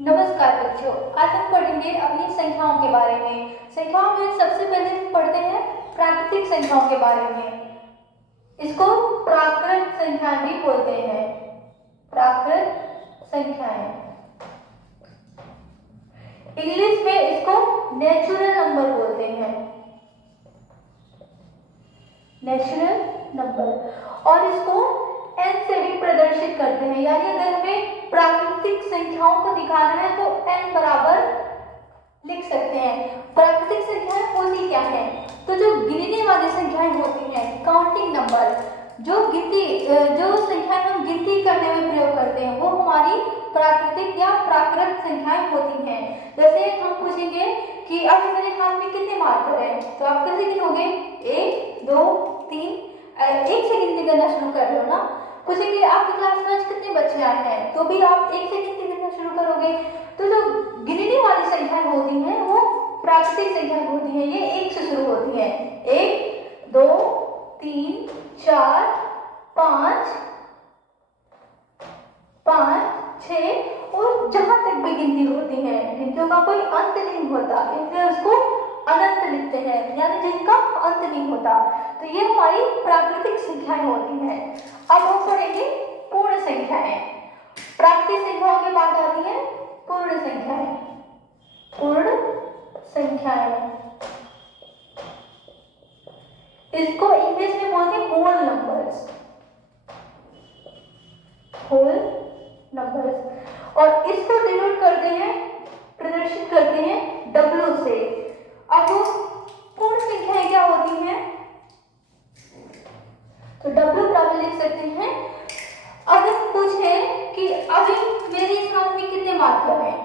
नमस्कार बच्चों, आज हम पढ़ेंगे अपनी संख्याओं के बारे में। संख्याओं में सबसे पहले हम पढ़ते हैं प्राकृतिक संख्याओं के बारे में। इसको प्राकृत संख्या भी बोलते हैं। प्राकृत संख्याएं, इंग्लिश में इसको नेचुरल नंबर बोलते हैं। नेचुरल नंबर, और इसको n से भी प्रदर्शित करते हैं। यानी अगर हमें प्राकृतिक संख्याओं को दिखाना है तो n बराबर लिख सकते हैं। प्राकृतिक संख्याएं होती क्या है? तो जो गिनने वाली संख्याएं होती हैं, काउंटिंग नंबर, जो संख्याएं हम गिनती करने में प्रयोग करते हैं, वो हमारी प्राकृतिक या प्राकृत संख्याएं होती हैं। जैसे हम पूछेंगे कि अब मेरे हाथ में कितने मार्कर हैं, तो आप कैसे गिनोगे? 1 2 3, एक से गिनती करना शुरू कर रहे हो ना। पूछेंगे आपकी क्लास में आज कितने बच्चे आए हैं, तो भी आप एक से गिनती करना शुरू करोगे। तो जो गिनने वाली संख्याएं होती हैं वो प्राकृतिक संख्याएं होती हैं। ये 1 से शुरू होती हैं। 1 2 3 4 5 6, और जहां तक भी गिनती होती है, गिनतियों का कोई अंत नहीं होता, इसलिए उसको अनंत लिखते हैं, यानी जिनका अंत नहीं होता। तो ये हमारी प्राकृतिक संख्याएं होती हैं। अब हम पढ़ेंगे पूर्ण संख्याएं। प्राकृतिक संख्याओं के बाद आती है पूर्ण संख्याएं। पूर्ण संख्याएं, इसको इंग्लिश में बोलते हैं होल नंबर्स। होल नंबर्स, और इसको डिनोट करते हैं, प्रदर्शित करते हैं W से। अब पूर्ण संख्याएं क्या होती हैं? तो W बराबर लिख सकते हैं, अगर पूछे कि अभी मेरे हाथ में कितने मार्कर हैं,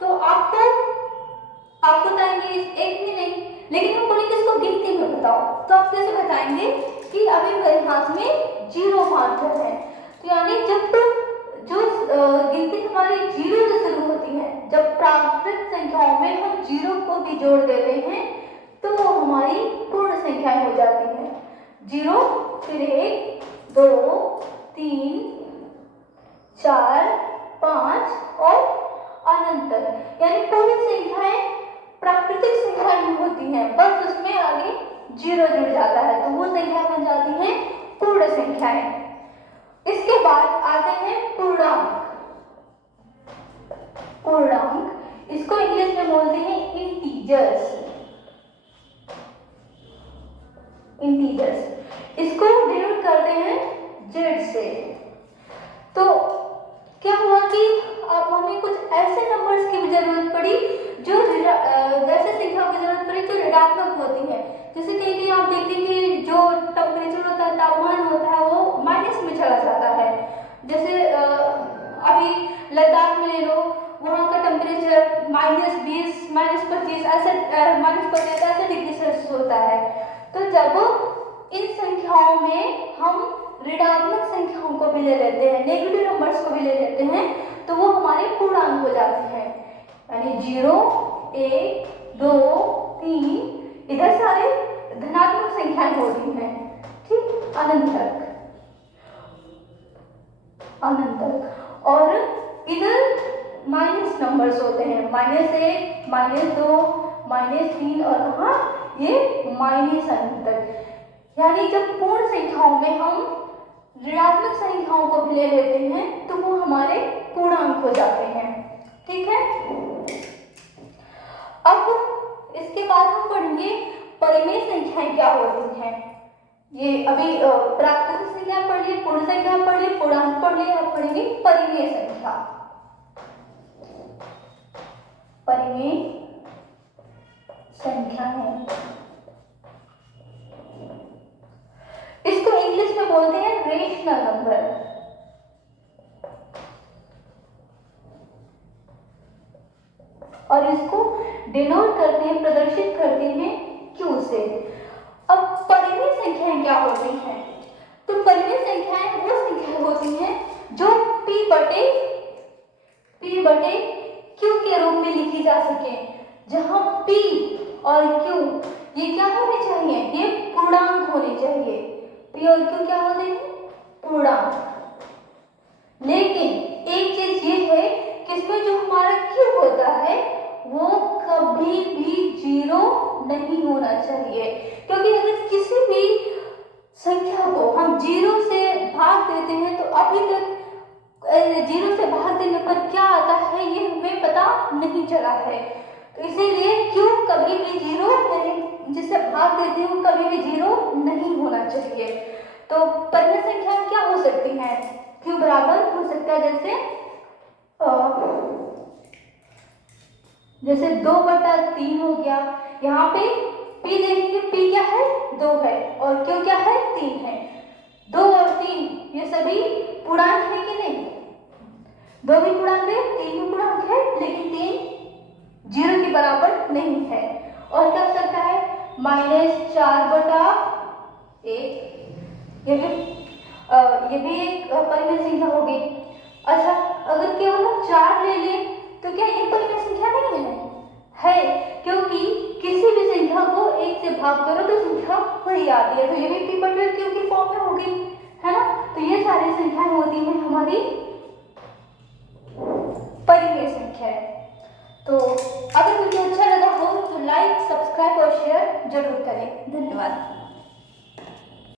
तो आपको बताएंगे एक भी नहीं, लेकिन हम बोलेंगे इसको गिनती में बताओ, तो आप कैसे बताएंगे कि अभी मेरे हाथ में 0 मार्कर है। तो यानी जब जो गिनती हमारी 0 से शुरू होती है, जब प्राकृत संख्याओं में हम 0 को भी जोड़ देते हैं तो वो हमारी पूर्ण संख्याएं हो जाती हैं। 0, फिर 1 2 3 4 5 और अनंत, यानी पूर्ण संख्याएं प्राकृतिक संख्याएं होती हैं, बस उसमें आगे 0 जुड़ जाता है, तो वो संख्या बन जाती है पूर्ण संख्याएं। इसके बाद आते हैं पूर्णांक। पूर्णांक, इसको इंग्लिश में बोलते हैं इंटीजर्स। इंटीजर्स, इसको डिनोट करते हैं Z से। तो क्या हुआ कि अब हमें कुछ ऐसे नंबर्स की जरूरत पड़ी जो जैसे संख्याओं की जरूरत पड़ी जो ऋणात्मक होती है। जैसे कहीं आप देखते हैं कि जो टेम्परेचर होता है, तापमान होता है, वो माइनस में चला जाता है। जैसे अभी लद्दाख में ले लो, वहाँ का टेम्परेचर -20 -25 ऐसे -25 ऐसे डिग्री सेल्सियस होता है। तो जब इन संख्याओं में हम ऋणात्मक संख्याओं को भी ले लेते हैं, नेगेटिव नंबर्स को भी ले लेते हैं, तो वो हमारे पूर्णांक हो जाते हैं। यानी 0 1 2 3, इधर सारे धनात्मक संख्याएं होती हैं, ठीक, अनंत तक। और इधर माइनस नंबर्स होते हैं, -1 -2 -3, और कहाँ ये -अनंत तक। यानी जब पूर्ण संख्याओं में हम ऋणात्मक संख्याओं को भी ले लेते हैं तो वो हमारे पूर्णांक हो जाते हैं, ठीक है। अब इसके बाद हम पढ़ेंगे परिमेय संख्याएं क्या होती हैं। ये अभी प्राकृतिक संख्या पढ़ ली, पूर्ण संख्या पढ़ ली, पूर्णांक पढ़ ली, अब पढ़ेंगे परिमेय संख्या। परिमेय संख्याएं, इसको इंग्लिश में बोलते हैं रेशनल नंबर। और इसको डिनोट करते हैं, प्रदर्शित करते हैं Q से। अब परिमेय संख्याएं क्या होती हैं? तो परिमेय संख्याएं वो संख्याएं होती हैं जो P बटे Q के रूप में लिखी जा सके, जहां P और Q ये क्या होने चाहिए? ये पूर्णांक होने चाहिए। P और Q क्या होते हैं? पूर्णांक। लेकिन एक चीज ये है कि इसमें जो हमारा Q नहीं होना चाहिए, क्योंकि अगर किसी भी संख्या को हम 0 से भाग देते हैं तो अभी तक 0 से भाग देने पर क्या आता है ये हमें पता नहीं चला है। तो इसीलिए क्यों कभी भी 0 नहीं, जिससे भाग देते हैं कभी भी 0 नहीं होना चाहिए। तो परिमेय संख्या क्या हो सकती है? क्यों बराबर हो सकता है, जैसे 2/3 हो गया। यहाँ पे p देखेंगे, p क्या है? 2 है और q क्या है? 3 है। 2 और 3 ये सभी पूर्णांक है कि नहीं? 2 भी पूर्णांक है, 3 भी पूर्णांक है, लेकिन 3 0 के बराबर नहीं है। और क्या हो सकता है? -4/1, ये भी एक परिमेय संख्या हो गई। अच्छा, अगर केवल हम 4 ले लें तो क्या ये परिमेय संख्या नहीं है? है, क्योंकि किसी भी संख्या को 1 से भाग करो तो संख्या वही आती है। तो ये भी p/q की फॉर्म में होगी, है ना। तो ये सारी संख्याएं होती हैं हमारी परिमेय संख्या। तो अगर वीडियो अच्छा लगा हो तो लाइक, सब्सक्राइब और शेयर जरूर करें। धन्यवाद।